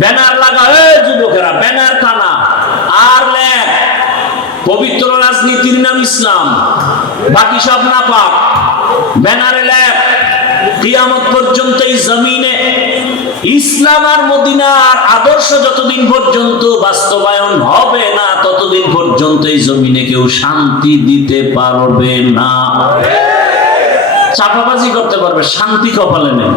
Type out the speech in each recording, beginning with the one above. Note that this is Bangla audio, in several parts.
ব্যানার লাগা, যুবকেরা ব্যানার টানা আর লেখ পবিত্র রাজনীতির নাম ইসলাম, বাকি সব নাপাক। ব্যানারে লেখ কিয়ামত পর্যন্ত এই জমিনে ইসলাম আর মদিনার আদর্শ যতদিন পর্যন্ত বাস্তবায়ন হবে না, ততদিন পর্যন্ত এই জমিনে কেউ শান্তি দিতে পারবে না। চাপাবাজি করতে পারবে, শান্তি কপালে নেই।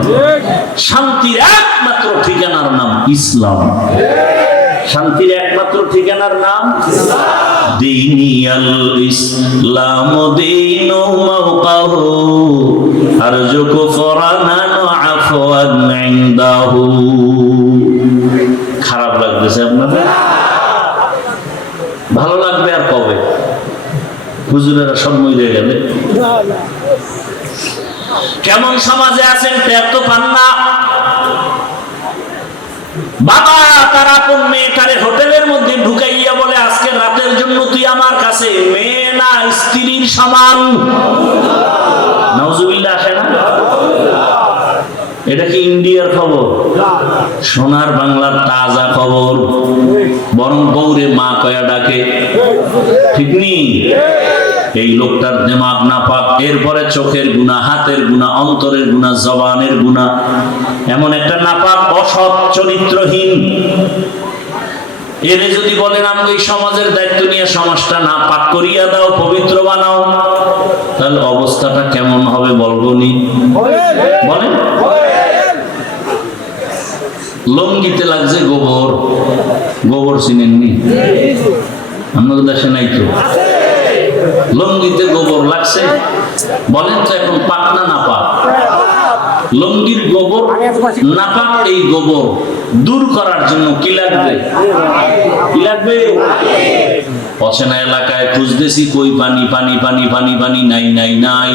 শান্তির একমাত্র ঠিকানার নাম ইসলাম। শান্তির একমাত্র ঠিকানার নাম দিনিয়াল ইসলাম দীনু মাওকাহু আরজুকু ফরানান আফওয়ান ইনদাহু। খারাপ লাগতেছে আপনাদের? ভালো লাগবে আর কবে? হুজুরেরা সব মরে গেলে। কেমন সমাজে আছেন টের তো পান না। বাবা তার আপন মেয়েটারে হোটেলের মধ্যে ঢুকাইয়া বলে আজকে রাতের জন্য তুই আমার কাছে, মেয়ে না স্ত্রীর সমান। নাউজুবিল্লাহ আসে না? এটা কি ইন্ডিয়ার খবর? সোনার বাংলার তাজা খবর। বরং বউরে মা কয়া ডাকে, ঠিক নেই? এই লোকটার দিমাগ নাপাক। এরপরে চোখের গুনাহ, হাতের গুনাহ, অন্তরের গুনাহ, জবানের গুনাহ। এমন একটা নাপাক, অসৎ, চরিত্রহীন। এরে যদি বলেন আমি এই সমাজের দায়িত্ব নিয়ে সমাজটা নাপাক করিয়া দাও, পবিত্র বানাও, তাহলে অবস্থাটা কেমন হবে বলবো নি? বলেন। লঙ্গিতে লাগছে গোবর। গোবর চিনেননি? আপনাদের দেশে নাই তো? লঙ্গিতে গোবর লাগছে, বলেন তো এখন পাক না নাপাক? লঙ্গির গোবর নাপাক। এই গোবর দূর করার জন্য কি লাগবে? কি লাগবে? অচেনা এলাকায় খুঁজতেছি, কই পানি পানি পানি পানি পানি, নাই নাই নাই।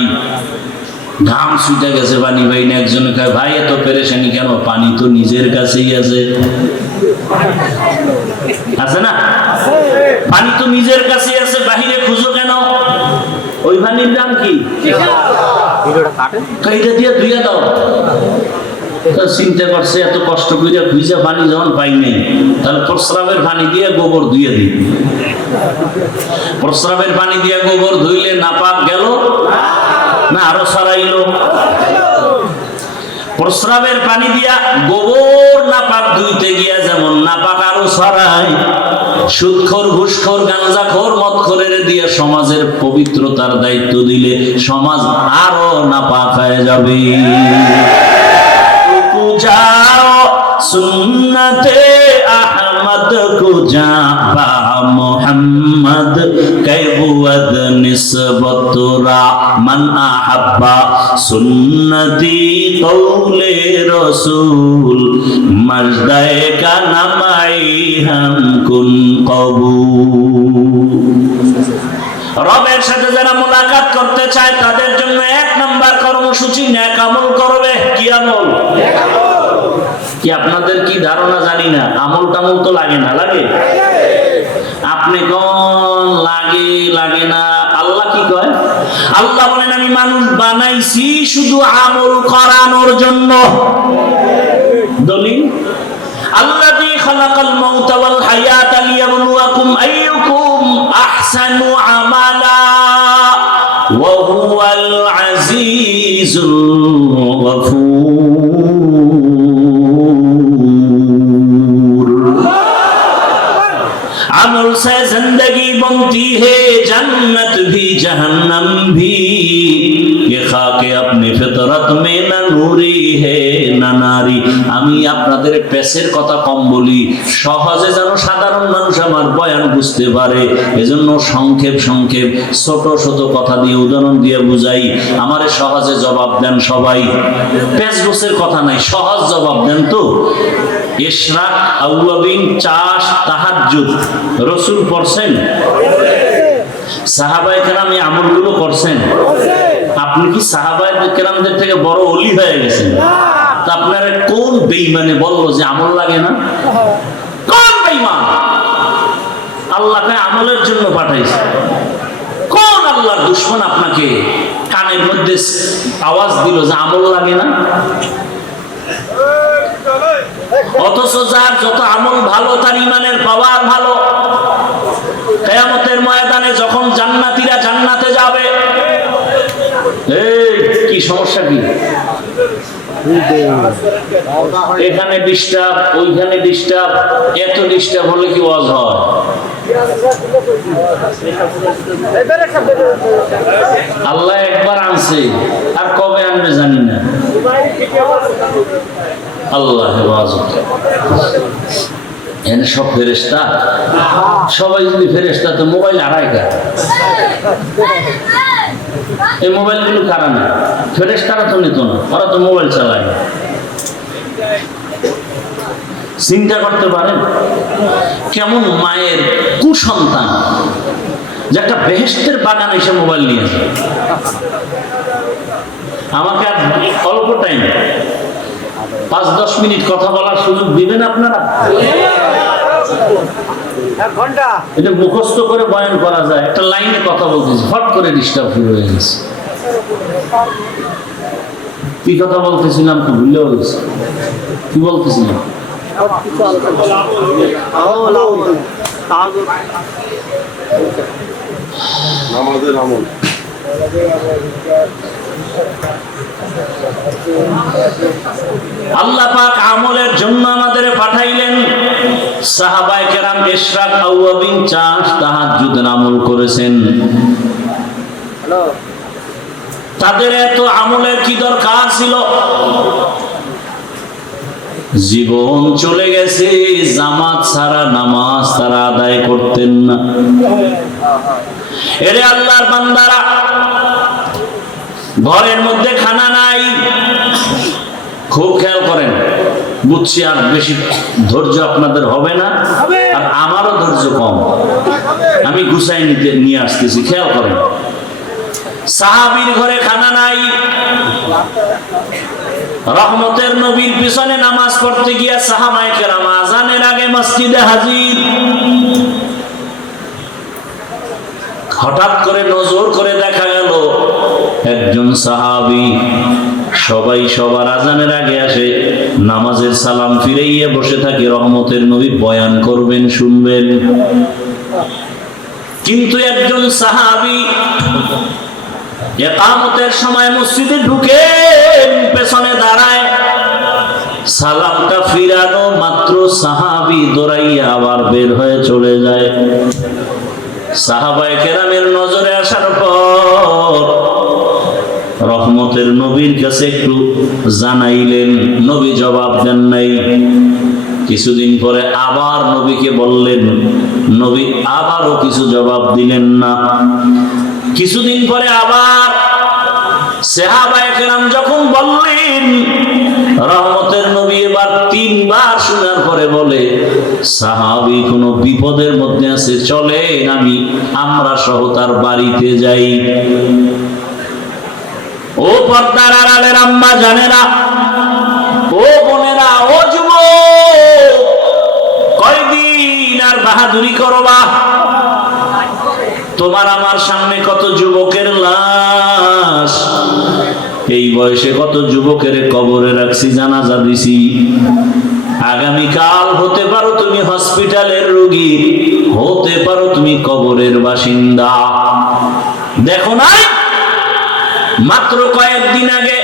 ঘাম ছুটে গেছে, পানি ভাই না। একজনে কয় ভাই এত পেরেশানি কেন? পানি তো নিজের কাছেই আছে। আছে না? পানি তো নিজের কাছেই আছে, বাহিরে খুঁজো কেন? ওই পানির নাম কি? কাইটা দিয়ে ধুইয়া দাও। চিন্তা করছে এত কষ্ট করে খুঁজে পানি যখন পাই নাই, তাহলে প্রস্রাবের পানি দিয়ে গোবর ধুয়ে দিই। প্রস্রাবের পানি দিয়ে গোবর ধুইলে নাপাক গেল না আরো ছড়াইলো? প্রস্রাবের পানি দিয়া গোবর নাপাক ধুইতে গিয়া যেমন নাপাক আরো ছড়ায়, সুদখোর, ঘুষখোর, গাঁজাখোর, মদখোরের দিয়ে সমাজের পবিত্রতার দায়িত্ব দিলে সমাজ আরো নাপাক হয়ে যাবে। যাও সুন্নতে আহমদ কো জাবা মুহাম্মদ কাইবুদ নিসবতুরা মান আহাব্বা সুন্নতি কওলে রাসূল মজদায়ে কা নামাই হাম কুন কবুল। রবের সাথে যারা মুলাকাত করতে চায় তাদের জন্য এক নাম্বার কর্মসূচি নেক আমল করবে। কি আমল? কি আপনাদের কি ধারণা জানি না, আমল টামল তো লাগে না? লাগে? আপনি কোন লাগে লাগে না? আল্লাহ কি কয়? আল্লাহ বলেন আমি মানুষ বানাইছি শুধু আমল করানোর জন্য। দলিল আল্লাযী খালাকাল মাউতা ওয়াল হায়াতা লিয়াবলুয়াকুম আইয়ুকুম আহসানু আমালা ওয়া হুয়াল আজিজুল গফুর। अमल से जिंदगी बनती है, जन्नत भी जहन्नम भी। ये खाके अपनी फितरत में न नूरी है न नारी। আমি আপনাদের পেশের কথা কম বলি, সহজে যেন সাধারণ মানুষ আমার বয়ান বুঝতে পারে, এজন্য সংক্ষেপ সংক্ষেপ ছোট ছোট কথা দিয়ে উদাহরণ দিয়ে বুঝাই। আমারে সহজে জবাব দেন সবাই। পেশ গোছের কথা নাই, সহজ জবাব দেন তো। ইশরাক, আউয়াবিন, চাষ, তাহাজ্জুদ রাসূল পড়ছেন? সাহাবায়ে কেরাম এই আমলগুলো করছেন? আপনি কি সাহাবায়ে কেরামদের থেকে বড় ওলি হয়ে গেছেন? তা আপনারা কোন বেঈমানে বললো যে আমল লাগে না? কোন বেঈমান? আল্লাহকে আমলের জন্য পাঠাইছে। কোন আল্লাহর দুশমন আপনাকে কানের মধ্যে আওয়াজ দিল যে আমল লাগে না? অথচ যার যত আমল ভালো তার ইমানের পাওয়ার ভালো। কিয়ামতের ময়দানে যখন জান্নাতীরা জান্নাতে যাবে, এই কি সমস্যা কি? এখানে ডিস্টার্ব, ওইখানে ডিস্টার্ব, এত ডিস্টার্ব হলে কি ওয়াজ হয়? আল্লাহ একবার আনছে, আর কবে আনবে জানি না। আল্লাহ হেফাজত। এখানে সব ফেরেশতা, সবাই যদি ফেরেশতা তো মোবাইল হারায়। এই মোবাইল গুলো কারা না? ফেরেশতারা তো নিত না, ওরা তো মোবাইল চালায়। চিন্তা করতে পারেন কেমন মায়ের কুসন্তান যে একটা বেহেশতের বাগান এসে মোবাইল নিয়ে যায়। আমাকে আর অল্প টাইম 5-10 মিনিট কথা বলার সুযোগ দিবেন আপনারা? এটা মুখস্থ করে বয়ান করা যায়। একটা লাইনে কথা বলতেছি, হট করে ডিস্টার্ব শুরু হয়ে গেছে। কি কথা বলতেছিলাম তো ভুলেও গেছি। কি বলতেছিলাম? আল্লাহ পাক আমলের জন্য আমাদের পাঠাইলেন। সাহাবায়ে কেরাম ইশরাক, আওয়াবিন, চাষ, তাহাজ্জুদের আমল করেছেন। তাদের এত আমলের কি দরকার ছিল? জীবন চলে গেছে, জামাত ছাড়া নামাজ তারা আদায় করতেন না। এরে আল্লাহর বান্দারা, ঘরের মধ্যে খানা নাই, খুব খেয়াল করেন। বুঝছি আর বেশি ধৈর্য আপনাদের হবে না, আর আমারও ধৈর্য কম। আমি গুছাই নিয়ে আসতেছি, খেয়াল করেন। সাহাবীর ঘরে খানা নাই। রহমতের নবীর পিছনে নামাজ পড়তে গিয়া সাহাবায়ে কেরাম আযানের আগে মসজিদে হাজির। হঠাৎ করে নজর করে দেখা গেল একজন সাহাবী সবাই সবার আযানের আগে আসে, নামাজের সালাম ফিরাইয়ে বসে থাকে, রহমতের নবী বয়ান করবেন, শুনবেন। কিন্তু একজন সাহাবী ইকামতের সময় মসজিদে ঢুকে পেছনে দাঁড়ায়, সালামটা ফিরানো মাত্র সাহাবী দৌড়াইয়া আবার বের হয়ে চলে যায়। সাহাবায়ে কেরামের নজরে আসার পর রহমতের নবীর কাছে একটু জানাইলেন, নবী জবাব দেন নাই। কিছুদিন পরে আবার নবীকে বললেন, নবী আবারও কিছু জবাব দিলেন না। কিছুদিন পরে আবার সাহাবায়ে কেরাম যখন বললেন, রহমতের নবী এবার 3 বার শোনার পরে বলে, সাহাবী কোনো বিপদের মধ্যে আছে, চলেন আমরা সহ তার বাড়িতে যাই। ও পর্দার আড়ালের আম্মা জানেরা, ও বোনেরা, ও যুবক, কয়দিন আর বাহাদুরি করবা? তোমার আমার সামনে কত যুবকের লাশ, এই বয়সে কত যুবকের কবরে রাখছি, জানাজা দিছি। আগামীকাল হতে পারো তুমি হসপিটালের রোগী, হতে পারো তুমি কবরের বাসিন্দা। দেখো না, মাত্র কয়েকদিন আগে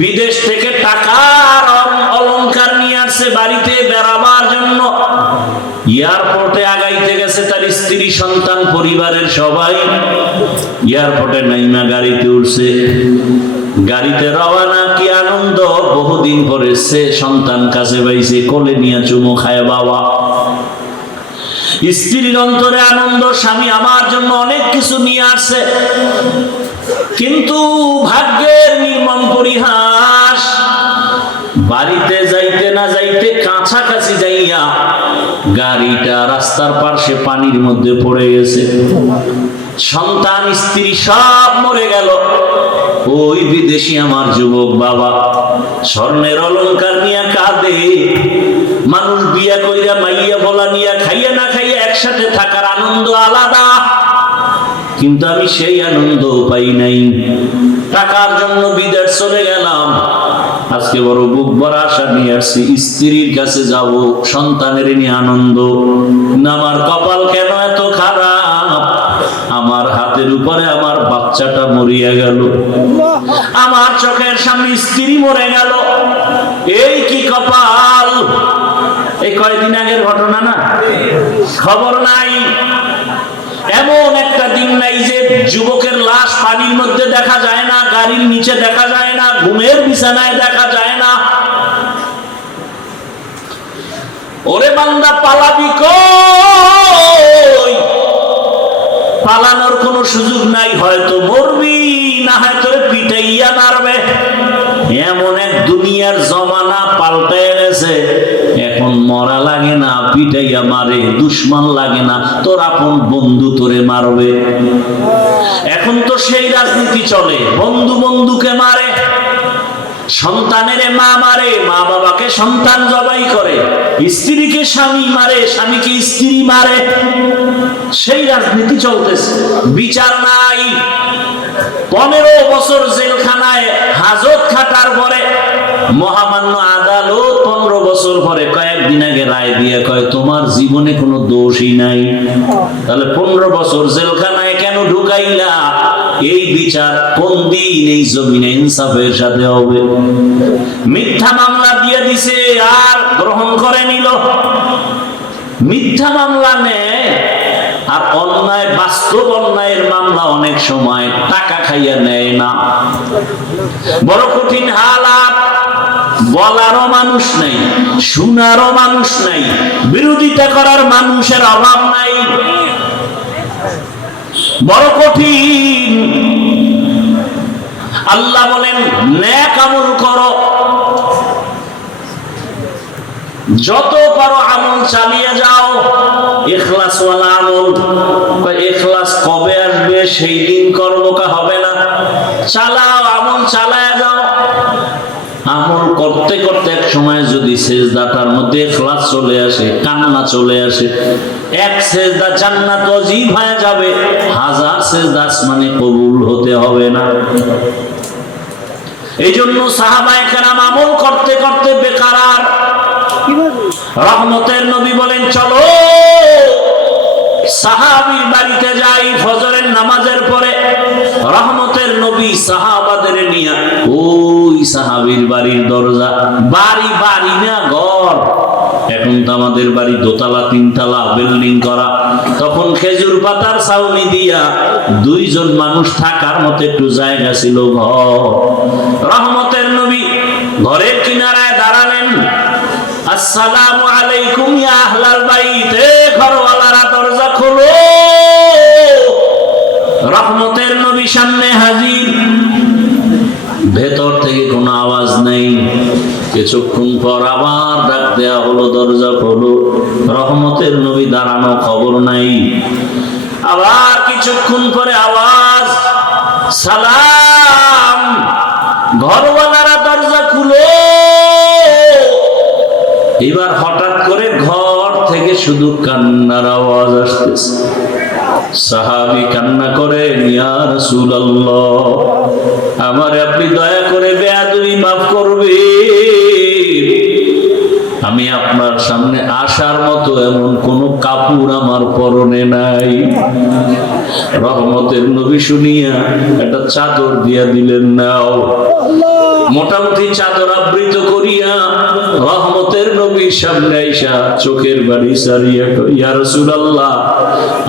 বিদেশ থেকে টাকার অলংকার নিয়ে আসছে বাড়িতে বেড়াবার জন্য। এয়ারপোর্টে আগাইতে গেছে তার স্ত্রী, সন্তান, পরিবারের সবাই। এয়ারপোর্টে নাইমা গাড়িতে উঠছে, গাড়িতে রওনা। কি আনন্দ! বহুদিন পরে সে সন্তান কাছে পাইছে, কোলে নিয়ে চুমো খায় বাবা। স্ত্রীর অন্তরে আনন্দ, স্বামী আমার জন্য অনেক কিছু নিয়ে আসছে। কিন্তু ভাগ্যের নির্মম পরিহাস, বাড়িতে যাইতে না যাইতে কাছাকাছি যাইয়া গাড়িটা রাস্তার পাশে পানির মধ্যে পড়ে গেছে। সন্তান, স্ত্রী সব মরে গেল। ওই বিদেশি আমার যুবক বাবা স্বর্ণের অলংকার নিয়ে কাঁদে। মানুষ বিয়া কইরা মাইয়া বলা নিয়ে খাইয়া না খাইয়া একসাথে থাকার আনন্দ আলাদা, কিন্তু আমি সেই আনন্দ পাই নাই। টাকার জন্য বিদেশ চলে গেলাম, আজকে বড় বুক ভরা আশা নিয়ে আসছি, স্ত্রীর কাছে যাব, সন্তানের নিয়ে আনন্দ। আমার কপাল কেন এত খারাপ, আমার হাতের উপরে আমার বাচ্চাটা মরিয়া গেল, আমার চোখের সামনে স্ত্রী মরে গেল, এই কি কপাল। এই কয়েকদিন আগের ঘটনা না, খবর নাই। এমন একটা দিন নাই যে যুবকের লাশ পানির মধ্যে দেখা যায় না, গাড়ির নিচে দেখা যায় না, ঘুমের বিছানায় দেখা যায় না। ওরে বান্দা, পালাবি কই? পালানোর কোনো সুযোগ নাই, হয়তো মরবি, না হয় তোরে পিটাইয়া মারবে। এমন এক দুনিয়ার জমানা পাল্টে গেছে, এখন মরা লাগে না, পিটাইয়া মারে। দুশ্মন লাগে না, তোর আপন বন্ধু তোরে মারবে। এখন তো সেই রাজনীতি চলে, বন্ধু বন্ধুকে মারে, সন্তানের মা মারে, মা বাবাকে সন্তান জবাই করে, স্ত্রীকে স্বামী মারে, স্বামীকে স্ত্রী মারে। সেই রাজনীতি চলতেছে, বিচার নাই। 15 বছর জেলখানায় হাজত খাটার পরে মহামান্য আদালত 15 বছর পরে কয়েকদিন আগে রায় দিয়ে কয় তোমার জীবনে কোনো দোষই নাই। তাহলে 15 বছর জেলখানায় কেন ঢুকাইলা? এই বিচার কোন দিন এই জমিনে ইনসাফের সাথে হবে? মিথ্যা মামলা দিয়ে দিছে আর গ্রহণ করে নিল। মিথ্যা মামলা নেয় আর অন্যায়, বাস্তব অন্যায়ের মামলা অনেক সময় টাকা খাইয়া নেয় না। বড় কঠিন হালাত, বলারও মানুষ নাই, শোনারও মানুষ নাই, বিরোধিতা করার মানুষের অভাব নাই। বড় কঠিন। আল্লাহ বলেন নেক আমল করো, যত পারো আমল চালিয়ে যাও, ইখলাস ওয়ালা আমল। ইখলাস কবে আসবে? সেই দিন কর্মকা হবে না। চালাও, আমল চালায় যাও। আমল করতে করতে এক সময় যদি সেজদাটার মধ্যে ইখলাস চলে আসে, কান্না চলে আসে, এক সেজদা জান্নাত ওয়াজিব হয়ে যাবে, 1000 সেজদা আসমানে কবুল হতে হবে না। এই জন্য সাহাবায়ে কেরাম আমল করতে করতে বেকারার। রহমতের নবী বলেন চলো সাহাবীর বাড়িতে যাই ফজরের নামাজের পরে। রহমতের নবী সাহাবাদের নিয়ে ওই সাহাবীর বাড়ির দরজা, বাড়ি বাড়ি না ঘর, এখন তো আমাদের বাড়ি দোতলা তিনতলা বিল্ডিং করা, তখন খেজুর পাতার ছাউনি দিয়া 2 জন মানুষ থাকার মতো একটু জায়গা ছিল, ঘর। রহমতের নবী ঘরের কিনারায় দাঁড়ালেন, আসসালামু আলাইকুম ইয়া আহলাল বাইত, ঘরওয়ালারা দরজা খোলো। রহমতের নবী সামনে হাজির, ভেতর থেকে কোনো আওয়াজ নেই। কিছুক্ষণ পর আবার ডাক দেয়া হলো, দরজা খোলো। রহমতের নবী দাঁড়ানো, খবর নাই। আবার কিছুক্ষণ পরে আওয়াজ, সালাম, ঘরওয়ালারা দরজা খুলো। এবার হঠাৎ করে ঘর থেকে শুধু কান্নার আওয়াজ আসতেছে। সাহাবী কান্না করে, ইয়া রাসূলুল্লাহ, আমারে আপনি দয়া করে বেয়াদবি মাফ করবেন, আমি আপনার সামনে আসার মতো এমন কোন কাপড় আমার পরনে নাই। রহমতের নবী শুনিয়া একটা চাদর দিয়া দিলেন, নাও। মোটামুটি চাদর আবৃত করিয়া রহমতের নবীর সামনে আইসা চোখের বাড়ি সারিয়া, ইয়া রাসূলুল্লাহ,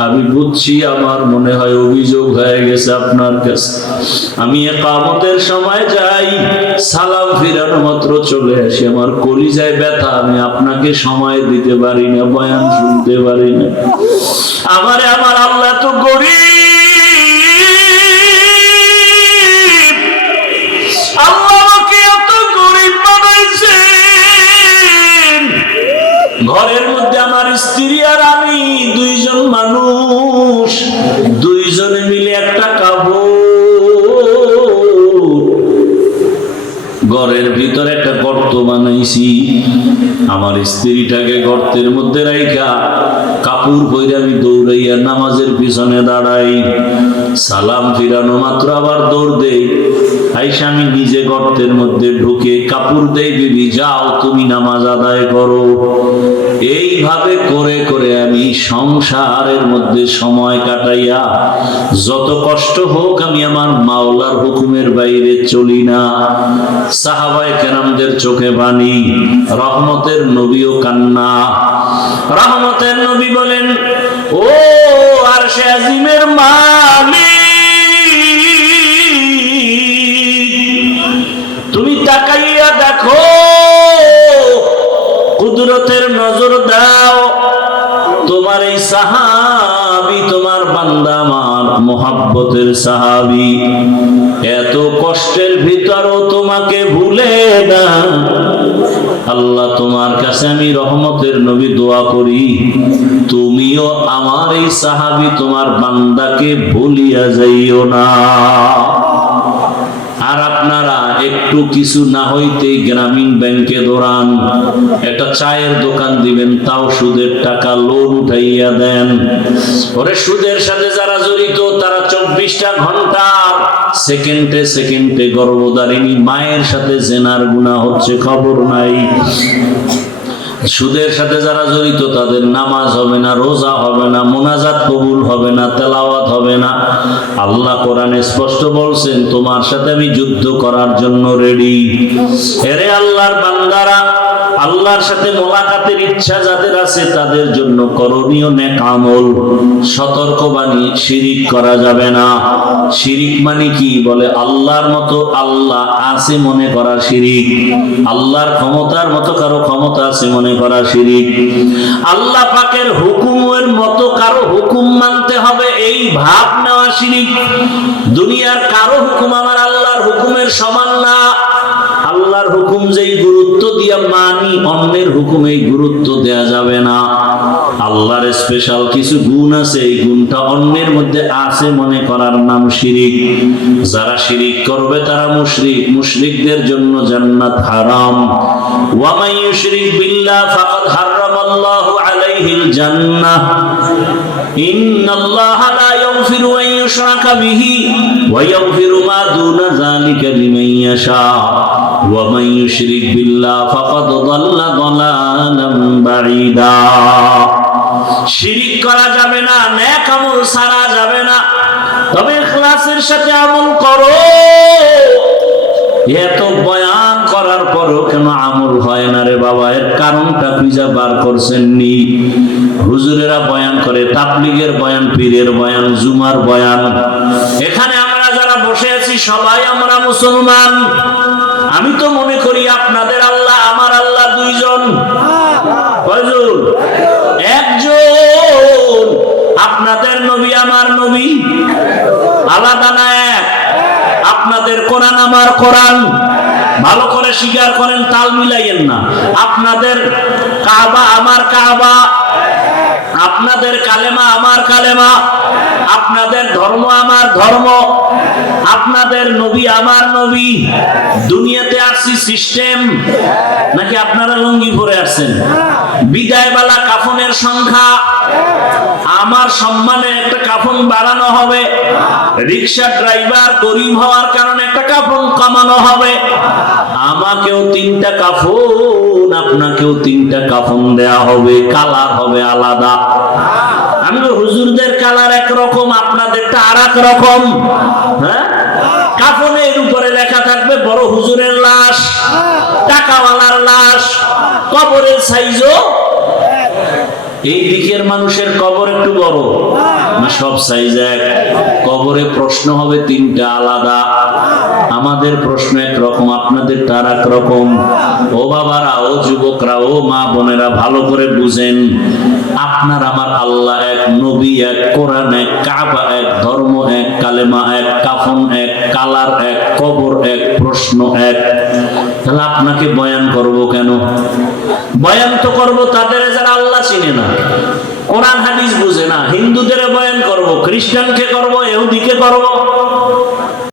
আমি বুঝছি আমার মনে হয় অভিযোগ হয়ে গেছে আপনার কাছে। আমি ইকামতের সময় যাই, সালাম ফিরানো মাত্র চলে আসি, আমার কলিজায় ব্যথা, আমি আপনাকে সময় দিতে পারি না, বয়ান শুনতে পারি না। আমারে আমার আল্লাহ তো গরীব, আল্লাহ আমাকে এত গরীব বানাইছেন। ঘরের মধ্যে আমার স্ত্রী আর আমি 2 জন মানুষ, 2 জনে মিলে একটা কাপড়, ঘরের ভিতরে একটা গর্ত বানাইছি। আমার স্ত্রীটাকে গর্তের মধ্যে রাইখা কাপড় পরে আমি দৌড়াইয়া নামাজের পিছনে দাঁড়াই, সালাম ফিরানো মাত্র আবার দৌড় দেই, আইসা আমি নিজে গর্তের মধ্যে ঢুকে কাপড় দেই, বিবি যাও তুমি নামাজ আদায় করো। এইভাবে করে করে আমি সংসারের মধ্যে সময় কাটাইয়া যত কষ্ট হোক আমি আমার মাওলার হুকুমের বাইরে চলি না। সাহাবায়ে কেরামদের চোখে পানি, রহমতের নবীও কান্না। রহমতের নবী বলেন, ও আরশে আজিমের মালিক, তুমি তাকাইয়া দেখো, কুদরতের নজর দাও, তোমার এই সাহাবী, তোমার বান্দা আমার মোহাব্বতের সাহাবী, এত কষ্টের ভিতরও তোমাকে ভুলে না। আল্লাহ তোমার কাছে আমি রহমতের নবী দোয়া করি, তুমিও আমার এই সাহাবী তোমার বান্দাকে ভুলিয়া যাইও না। আর আপনারা একটু কিছু না হইতেই গ্রামীণ ব্যাংকে দৌড়ান, একটা চায়ের দোকান দিবেন, তাও সুদের টাকা লোন উঠাইয়া দেন। ওরে সুদের সাথে যারা জড়িত তারা 24টা ঘন্টা সেকেন্ডে সেকেন্ডে গর্ভধারিণী মায়ের সাথে জেনার গুনাহ হচ্ছে, খবর নাই। সুদের সাথে যারা জড়িত তাদের নামাজ হবে না, রোজা হবে না, মোনাজাত কবুল হবে না, তেলাওয়াত হবে না। আল্লাহ কোরআনে স্পষ্ট বলছেন, তোমার সাথে আমি যুদ্ধ করার জন্য রেডি। এরে আল্লাহর বান্দারা, আল্লাহর সাথে মোলাকাতের ইচ্ছা যাদের আছে তাদের জন্য করণীয় নেক আমল। সতর্কবাণী, শিরিক করা যাবে না। শিরিক মানে কি? বলে আল্লাহর মতো আল্লাহ আছে মনে করা শিরিক, আল্লাহর ক্ষমতার মতো কারো ক্ষমতা আছে মনে করা শিরিক, আল্লাহ পাকের হুকুমের মতো কারো হুকুম মানতে হবে এই ভাব নেওয়া শিরিক। দুনিয়ার কারো হুকুম আমার আল্লাহর হুকুমের সমান না। আল্লাহর হুকুম যেই গুরুত্ব দিয়া মানি, অন্যের হুকুমে গুরুত্ব দেয়া যাবে না। আল্লাহর স্পেশাল কিছু গুণ আছে, এই গুণটা অন্যের মধ্যে আছে মনে করার নাম শিরিক। যারা শিরিক করবে তারা মুশরিক, মুশরিকদের জন্য জান্নাত হারাম। ওয়া মান ইউশরিক বিল্লাহ ফাকাদ হারামাল্লাহু আলাইহিল জান্নাহ। ইন্নাল্লাহা লা ইয়াগফিরু আন ইউশরাকা বিহি ওয়া ইয়াগফিরু মা দুনা যালিকা লিমান ইয়াশা। ওয়া মান ইউশরিক বিল্লাহ ফাকাদ দাল্লা দালালান বাঈদা। শিরিক করা যাবে না, নেক আমল ছাড়া যাবে না, তবে ইখলাসের সাথে আমল করো। এত বয়ান করার পরও কেন আমল হয় না রে বাবা? এর কারণটা খুঁজে বার করছেন নি? হুজুরেরা বয়ান করে, তাবলীগের বয়ান, পীরের বয়ান, জুমার বয়ান। এখানে আমরা যারা বসে আছি সবাই আমরা মুসলমান। আমি তো মনে করি আপনাদের আল্লাহ আমার আল্লাহ দুইজন। কয়জন? একজন। আপনাদের নবী আমার নবী আলাদা না এক? আপনাদের কোরআন আমার কোরআন, ভালো করে স্বীকার করেন, তাল মিলাইয়েন না। আপনাদের কাবা আমার কাবা, আপনাদের কালেমা আমার কালেমা, আপনাদের ধর্ম আমার ধর্ম, আপনাদের নবী আমার নবী। দুনিয়াতে আসছি সিস্টেম নাকি আপনারা লুঙ্গি পরে আসছেন? বিদায়বেলা কাফনের সংখ্যা, আমার সম্মানে একটা কাফন বাড়ানো হবে, রিক্সা ড্রাইভার গরিব হওয়ার কারণে একটা কাফন কমানো হবে। আমাকেও 3টা কাফন, আপনাকেও 3টা কাফন দেয়া হবে, কালার হবে আলাদা। আমি তো হুজুরদের কালার একরকম, আপনাদেরটা আর এক রকম। হ্যাঁ, কাফনের উপরে লেখা থাকবে বড় হুজুরের লাশ, টাকাওয়ালার লাশ, কবরের সাইজও। এই দিকের মানুষের কবর একটু বড় না সব সাইজ এক? কবরে প্রশ্ন হবে 3টা আলাদা। আমাদের প্রশ্ন একরকম, আপনাদেরটা আর এক রকম। ও বাবারা, ও যুবকরা, ও মা বোনেরা, ভালো করে বুঝেন, আপনার আমার আল্লাহ এক, নবী এক, কোরআন এক, কাবা এক, ধর্ম এক, কালেমা এক, কাফন এক, কালার এক, কবর এক, প্রশ্ন এক। তাহলে আপনাকে বয়ান করব কেন? বয়ান তো করব তাদের যারা আল্লাহ চিনে না, কোরআন হাদিস বুঝে না। হিন্দুদের বয়ান করব, খ্রিস্টানকে করব, ইহুদিকে করব।